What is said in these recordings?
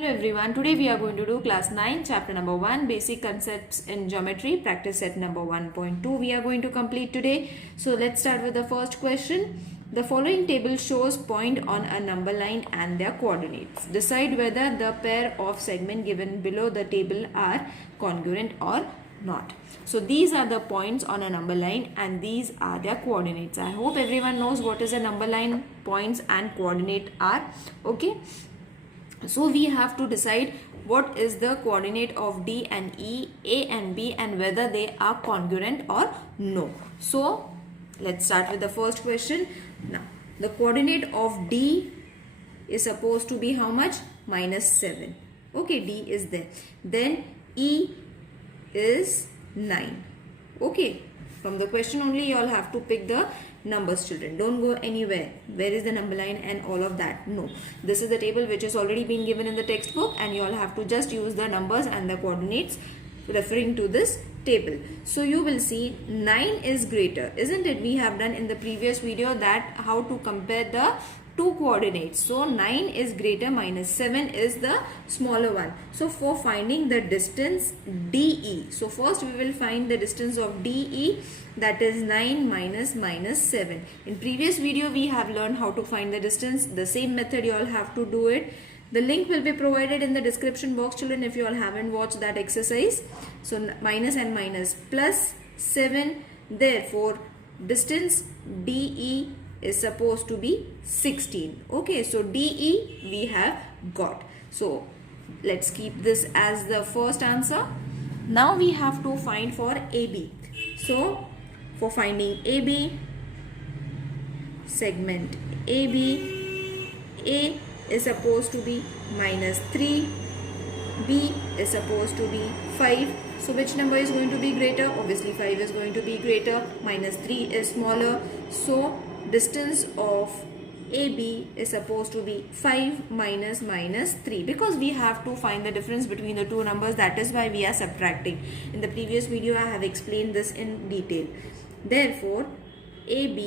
Hello everyone, today we are going to do class 9 chapter number 1 basic concepts in geometry practice set number 1.2 we are going to complete today. So let's start with the first question. The following table shows point on a number line and their coordinates. Decide whether the pair of segment given below the table are congruent or not. So these are the points on a number line and these are their coordinates. I hope everyone knows what is a number line, points and coordinate are. Okay. So we have to decide what is the coordinate of D and E, A and B, and whether they are congruent or no. So let's start with the first question. Now the coordinate of D is supposed to be how much? -7. Okay, D is there. Then E is 9. Okay, from the question only you all have to pick the numbers, children. Don't go anywhere. Where is the number line and all of that? No. This is the table which has already been given in the textbook and you all have to just use the numbers and the coordinates referring to this table. So you will see 9 is greater, isn't it? We have done in the previous video that how to compare the two coordinates. So 9 is greater, -7 is the smaller one. So for finding the distance DE, so first we will find the distance of DE, that is 9 minus -7. In previous video we have learned how to find the distance. The same method you all have to do it. The link will be provided in the description box, children, if you all haven't watched that exercise. So minus and minus plus 7. Therefore distance DE is supposed to be 16. Okay, so DE we have got. So let's keep this as the first answer. Now we have to find for AB. So for finding AB, segment AB, A is supposed to be -3, B is supposed to be 5. So which number is going to be greater? Obviously 5 is going to be greater, -3 is smaller. So distance of AB is supposed to be 5 minus -3, because we have to find the difference between the two numbers. That is why we are subtracting. In the previous video I have explained this in detail. Therefore AB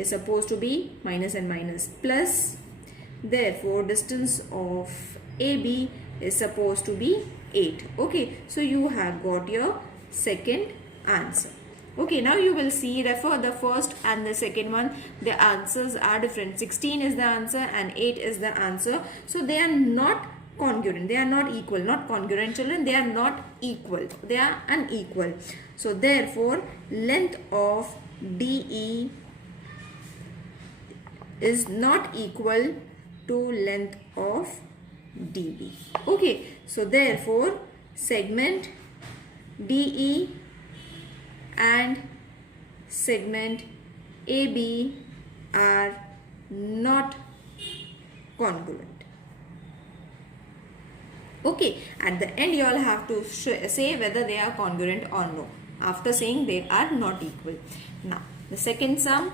is supposed to be minus and minus plus. Therefore distance of AB is supposed to be 8. Okay, so you have got your second answer. Okay, now you will see, refer the first and the second one. The answers are different. 16 is the answer and 8 is the answer. So they are not congruent. They are not equal. Not congruent, children. They are not equal. They are unequal. So therefore length of DE is not equal to length of DB. Okay, so therefore segment DE and segment AB are not congruent. Okay, at the end you all have to say whether they are congruent or no, after saying they are not equal. Now the second sum,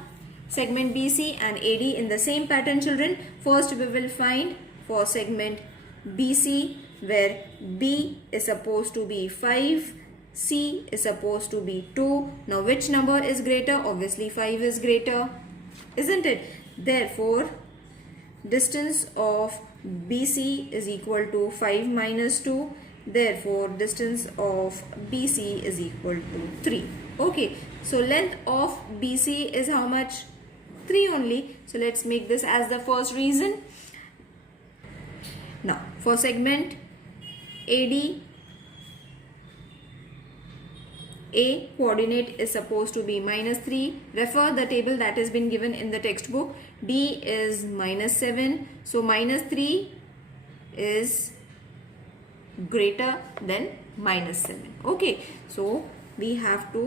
segment BC and AD in the same pattern, children. First we will find for segment BC, where B is supposed to be 5, C is supposed to be 2. Now which number is greater? Obviously 5 is greater, isn't it? Therefore distance of BC is equal to 5 minus 2. Therefore distance of BC is equal to 3. Okay, so length of BC is how much? 3 only. So let's make this as the first reason. Now for segment AD, A coordinate is supposed to be -3. Refer the table that has been given in the textbook. D is -7. So -3 is greater than -7. Okay, so we have to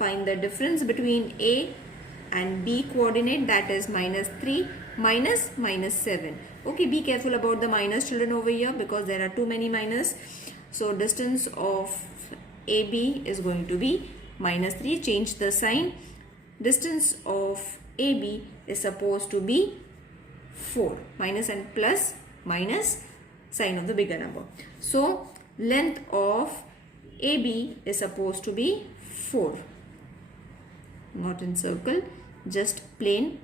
find the difference between A and B coordinate, that is -3 minus -7. Okay, be careful about the minus, children, over here, because there are too many minus. So distance of AB is going to be -3. Change the sign. Distance of AB is supposed to be 4. Minus and plus, minus, sign of the bigger number. So length of AB is supposed to be 4. Not in circle, just plain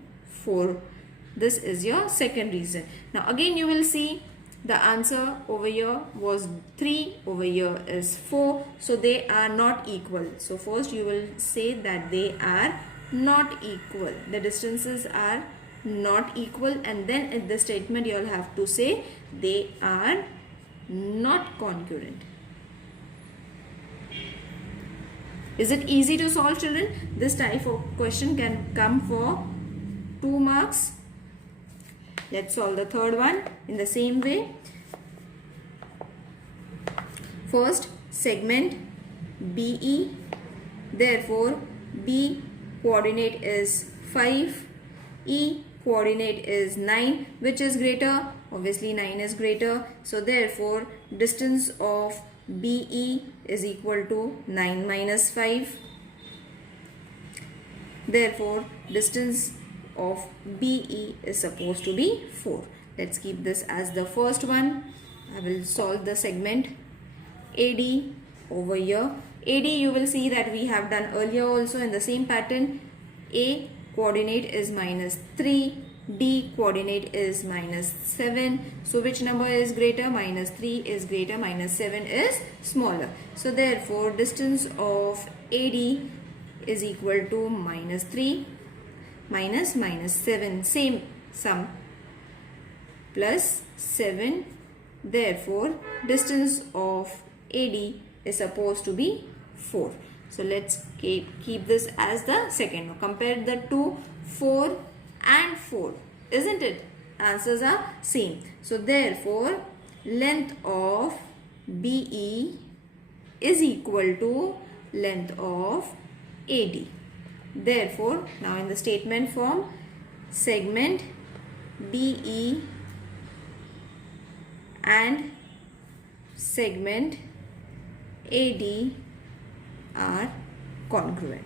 4. This is your second reason. Now again you will see The answer over here was 3, over here is 4. So they are not equal. So first you will say that they are not equal. The distances are not equal, and then in the statement you will have to say they are not congruent. Is it easy to solve, children? This type of question can come for 2 marks. Let's solve the third one in the same way. First, segment BE. Therefore, B coordinate is 5. E coordinate is 9. Which is greater? Obviously 9 is greater. So therefore, distance of BE is equal to 9 minus 5. Therefore, distance of BE is supposed to be 4. Let's keep this as the first one. I will solve the segment AD over here. AD, you will see that we have done earlier also in the same pattern. A coordinate is minus 3. D coordinate is minus 7. So which number is greater? Minus 3 is greater, minus 7 is smaller. So therefore, distance of AD is equal to minus 3 minus minus 7, same sum, plus 7. Therefore, distance of AD is supposed to be 4. So let's keep this as the second one. Compare the two, 4 and 4, isn't it? Answers are same. So therefore, length of BE is equal to length of AD. Therefore, now in the statement form, segment BE and segment AD are congruent.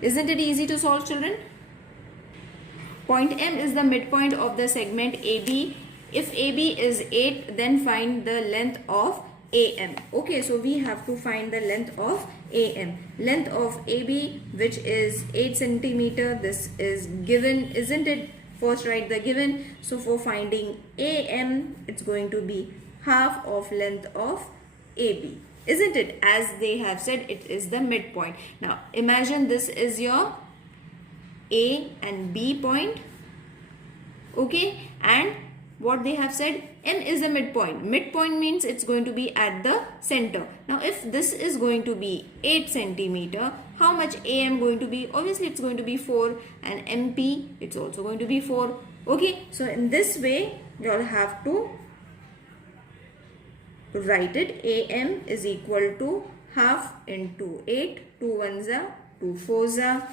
Isn't it easy to solve, children? Point M is the midpoint of the segment AB. If AB is 8, then find the length of AM. Okay, so we have to find the length of AM. Length of AB, which is 8 centimeter. This is given, isn't it? First write the given. So for finding AM, it's going to be half of length of AB. Isn't it? As they have said, it is the midpoint. Now imagine this is your A and B point. Okay, and what they have said, M is the midpoint. Midpoint means it's going to be at the center. Now if this is going to be 8 centimeter, how much AM going to be? Obviously it's going to be 4, and MP, it's also going to be 4. Okay, so in this way you all have to write it. AM is equal to half into 8. 2 1s are 2 4s are.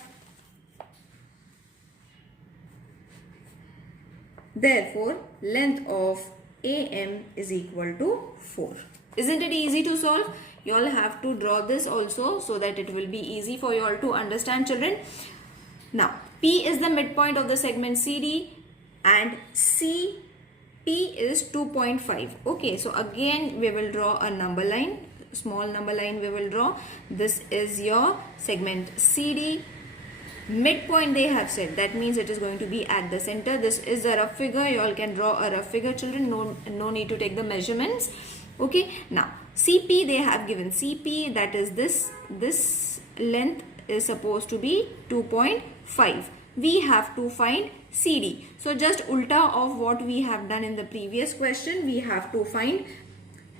Therefore, length of AM is equal to 4. Isn't it easy to solve? You all have to draw this also so that it will be easy for you all to understand, children. Now, P is the midpoint of the segment CD and CP is 2.5. Okay, so again we will draw a number line, small number line we will draw. This is your segment CD. Midpoint they have said, that means it is going to be at the center. This is a rough figure. You all can draw a rough figure, children. No need to take the measurements. Okay, now CP they have given. CP, that is this length is supposed to be 2.5. We have to find CD. So just ulta of what we have done in the previous question, we have to find.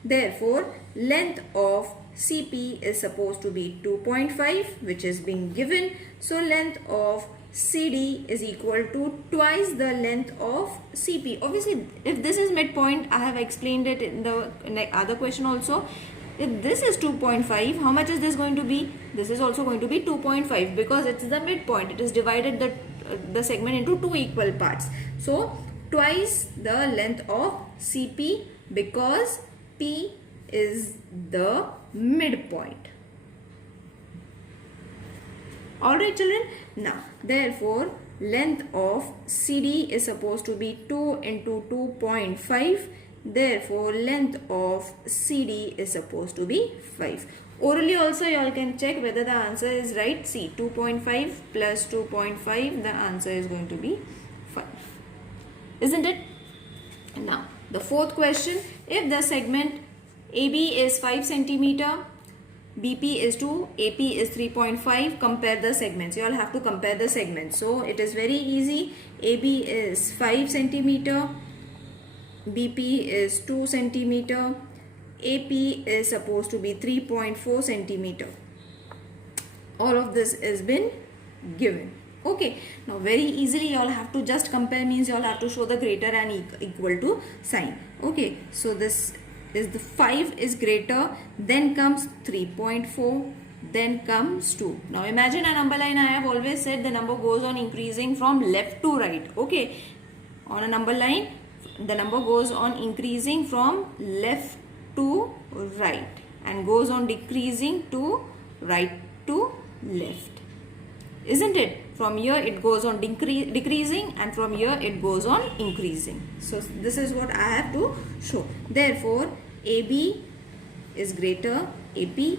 Therefore, length of CP is supposed to be 2.5, which is being given. So length of CD is equal to twice the length of CP. Obviously, if this is midpoint, I have explained it in the other question also. If this is 2.5, how much is this going to be? This is also going to be 2.5 because it's the midpoint. It is divided the segment into 2 equal parts. So twice the length of CP because P is the midpoint. Alright, children. Now, therefore, length of CD is supposed to be 2 into 2.5. Therefore, length of CD is supposed to be 5. Orally also you all can check whether the answer is right. See, 2.5 plus 2.5, the answer is going to be 5. Isn't it? Now, The fourth question, if the segment AB is 5 centimeter, BP is 2, AP is 3.5, compare the segments. You all have to compare the segments. So it is very easy. AB is 5 centimeter, BP is 2 centimeter, AP is supposed to be 3.4 centimeter. All of this has been given. Okay, now very easily you all have to just compare, means you all have to show the greater and equal to sign. Okay, so this is the 5 is greater, then comes 3.4, then comes 2. Now imagine a number line. I have always said the number goes on increasing from left to right. Okay, on a number line the number goes on increasing from left to right and goes on decreasing to right to left, isn't it? From here it goes on decreasing, and from here it goes on increasing. So this is what I have to show. Therefore AB is greater, AP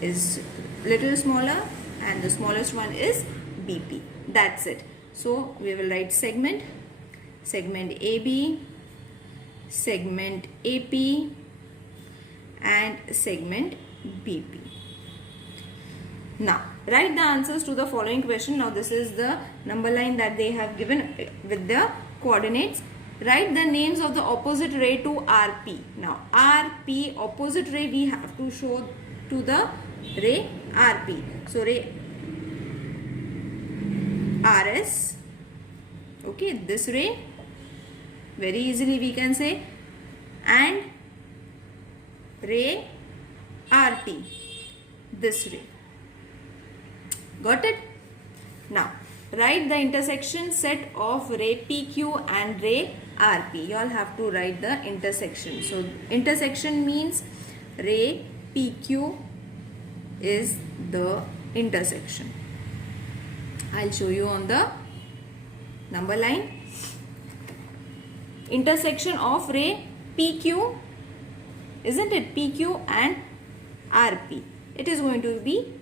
is little smaller, and the smallest one is BP. That's it. So we will write segment AB, segment AP, and segment BP. Now write the answers to the following question. Now this is the number line that they have given with the coordinates. Write the names of the opposite ray to RP. Now RP, opposite ray, we have to show to the ray RP. So ray RS. Okay, this ray, very easily we can say, and ray RT, this ray. Got it? Now write the intersection set of ray PQ and ray RP. You all have to write the intersection. So intersection means ray PQ is the intersection. I'll show you on the number line. Intersection of ray PQ, isn't it? PQ and RP. It is going to be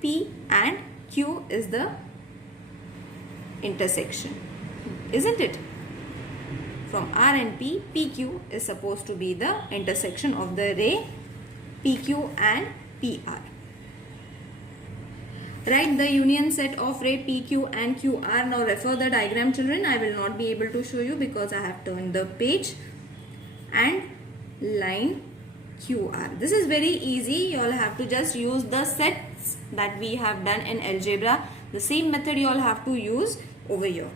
P and Q is the intersection, isn't it? From R and P, PQ is supposed to be the intersection of the ray PQ and PR. Write the union set of ray PQ and QR. Now refer the diagram, children. I will not be able to show you because I have turned the page. And line QR. This is very easy. You all have to just use the sets that we have done in algebra. The same method you all have to use over here.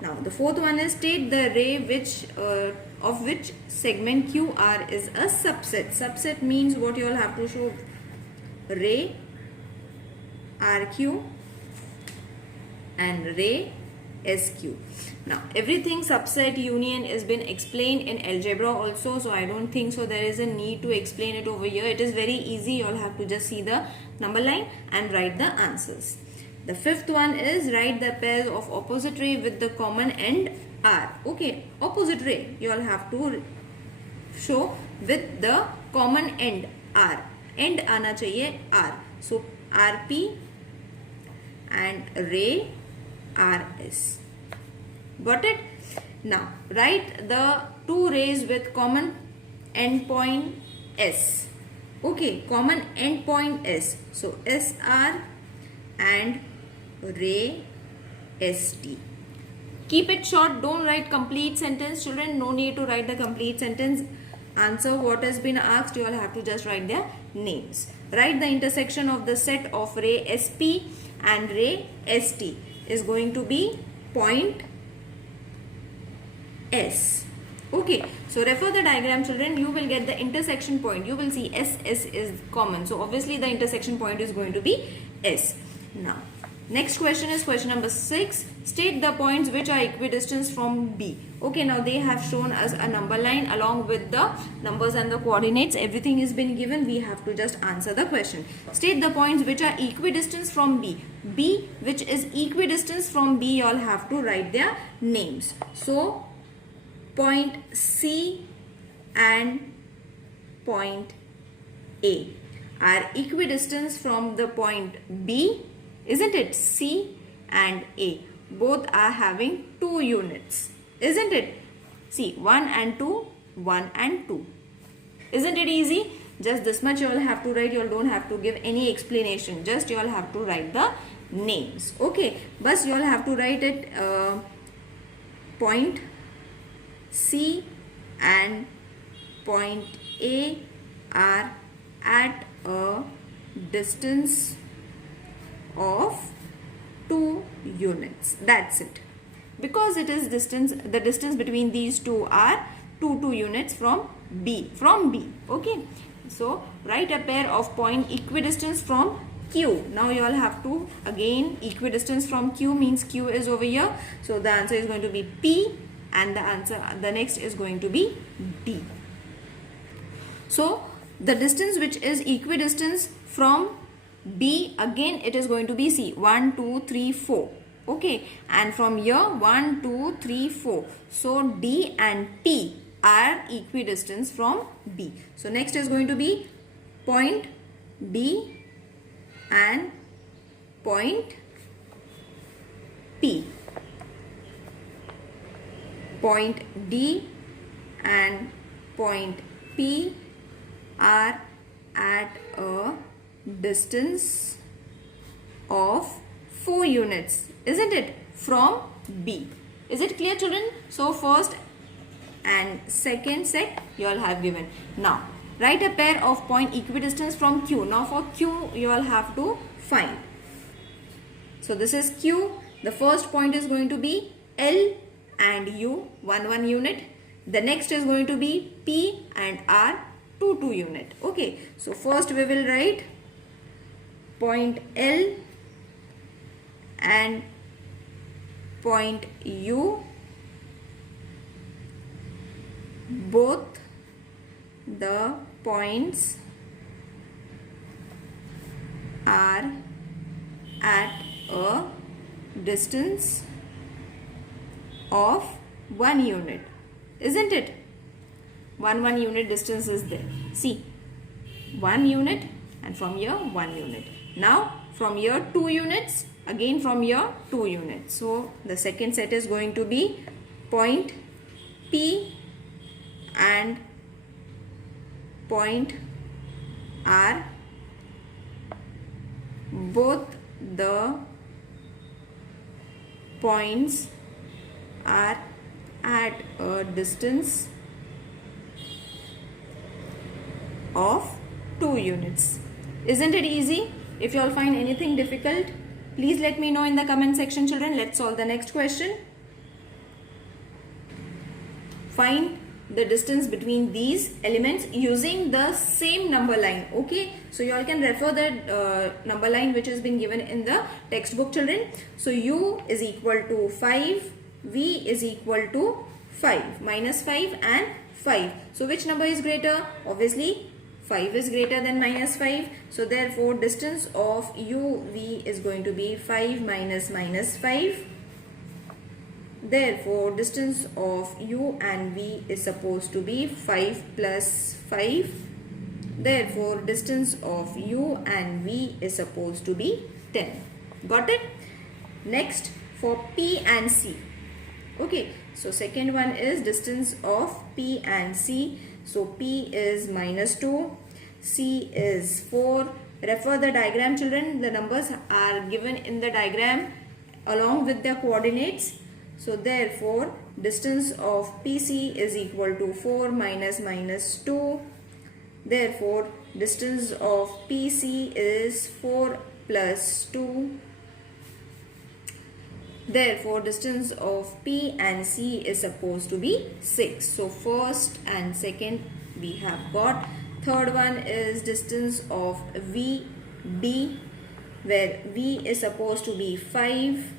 Now the fourth one is state the ray of which segment QR is a subset. Subset means what you all have to show: ray RQ and ray SQ. Now everything subset union has been explained in algebra also, so I don't think so there is a need to explain it over here. It is very easy. You all have to just see the number line and write the answers. The fifth one is write the pairs of opposite ray with the common end R. Okay, opposite ray you all have to show with the common end R. End आना चाहिए R. So RP and ray RS. Got it? Now write the two rays with common endpoint S. Okay, common endpoint S. So SR and ray ST. Keep it short. Don't write complete sentence, children. No need to write the complete sentence. Answer what has been asked. You all have to just write their names. Write the intersection of the set of ray SP and ray ST is going to be point S. Okay, so refer the diagram, children. You will get the intersection point. You will see SS is common. So obviously the intersection point is going to be S. Now, next question is question number 6. State the points which are equidistant from B. Okay, now they have shown us a number line along with the numbers and the coordinates. Everything has been given. We have to just answer the question. State the points which are equidistant from B. B which is equidistant from B, you all have to write their names. So point C and point A are equidistant from the point B, isn't it? C and A both are having 2 units, isn't it? See, 1 and 2, 1 and 2. Isn't it easy? Just this much you all have to write. You all don't have to give any explanation. Just you all have to write the names. Okay. But you all have to write it point C and point A are at a distance of 2 units. That's it. Because it is distance, the distance between these two are 2 units from B. Okay. So write a pair of point equidistance from Q. Now you all have to again equidistance from Q means Q is over here. So the answer is going to be P and the next is going to be D. So the distance which is equidistance from B, again it is going to be C. 1, 2, 3, 4. Okay. And from here 1, 2, 3, 4. So D and P are equidistance from B. So next is going to be point B and point P. Point D and point P are at a distance of 4 units, isn't it, from B. Is it clear, children? So first and second set you all have given. Now write a pair of point equidistance from Q. Now for Q you all have to find. So this is Q. The first point is going to be L and U, 1 unit. The next is going to be P and R, 2 unit. Okay. So first we will write point L and point U. Both the points are at a distance of 1 unit, isn't it? 1 unit distance is there. See, 1 unit and from here 1 unit. Now from here 2 units, again from here 2 units. So the second set is going to be point P and point R. Both the points are at a distance of 2 units. Isn't it easy? If you all find anything difficult, please let me know in the comment section, children. Let's solve the next question. Find the distance between these elements using the same number line. Okay, so you all can refer the number line which has been given in the textbook, children. So U is equal to 5, V is equal to 5, minus 5 and 5. So which number is greater? Obviously 5 is greater than minus 5. So therefore distance of UV is going to be 5 minus 5. Therefore distance of U and V is supposed to be 5 plus 5. Therefore distance of U and V is supposed to be 10. Got it? Next for P and C. Okay, so second one is distance of P and C. So P is minus 2, C is 4. Refer the diagram, children. The numbers are given in the diagram along with their coordinates. So therefore distance of PC is equal to 4 minus 2. Therefore distance of PC is 4 plus 2. Therefore distance of P and C is supposed to be 6. So first and second we have got. Third one is distance of VD, where V is supposed to be 5,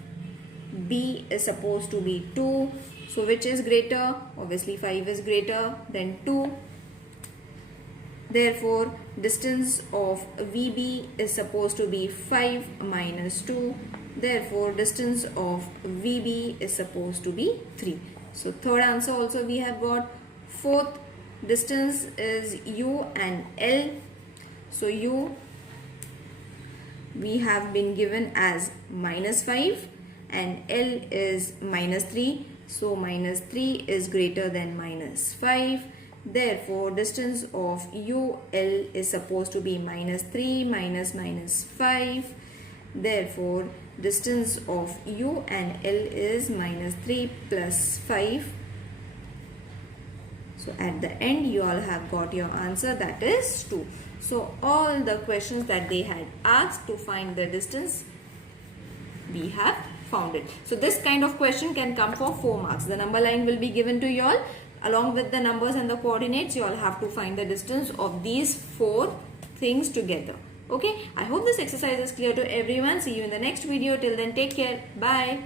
B is supposed to be 2. So which is greater? Obviously 5 is greater than 2. Therefore distance of VB is supposed to be 5 minus 2. Therefore distance of VB is supposed to be 3. So third answer also we have got. Fourth distance is U and L. So U we have been given as minus 5 and L is minus 3. So minus 3 is greater than minus 5. Therefore, distance of UL is supposed to be minus 3 minus minus 5. Therefore, distance of U and L is minus 3 plus 5. So at the end you all have got your answer, that is 2. So all the questions that they had asked to find the distance, we have found it. So this kind of question can come for 4 marks. The number line will be given to you all. Along with the numbers and the coordinates, you all have to find the distance of these 4 things together. Okay, I hope this exercise is clear to everyone. See you in the next video. Till then, take care. Bye.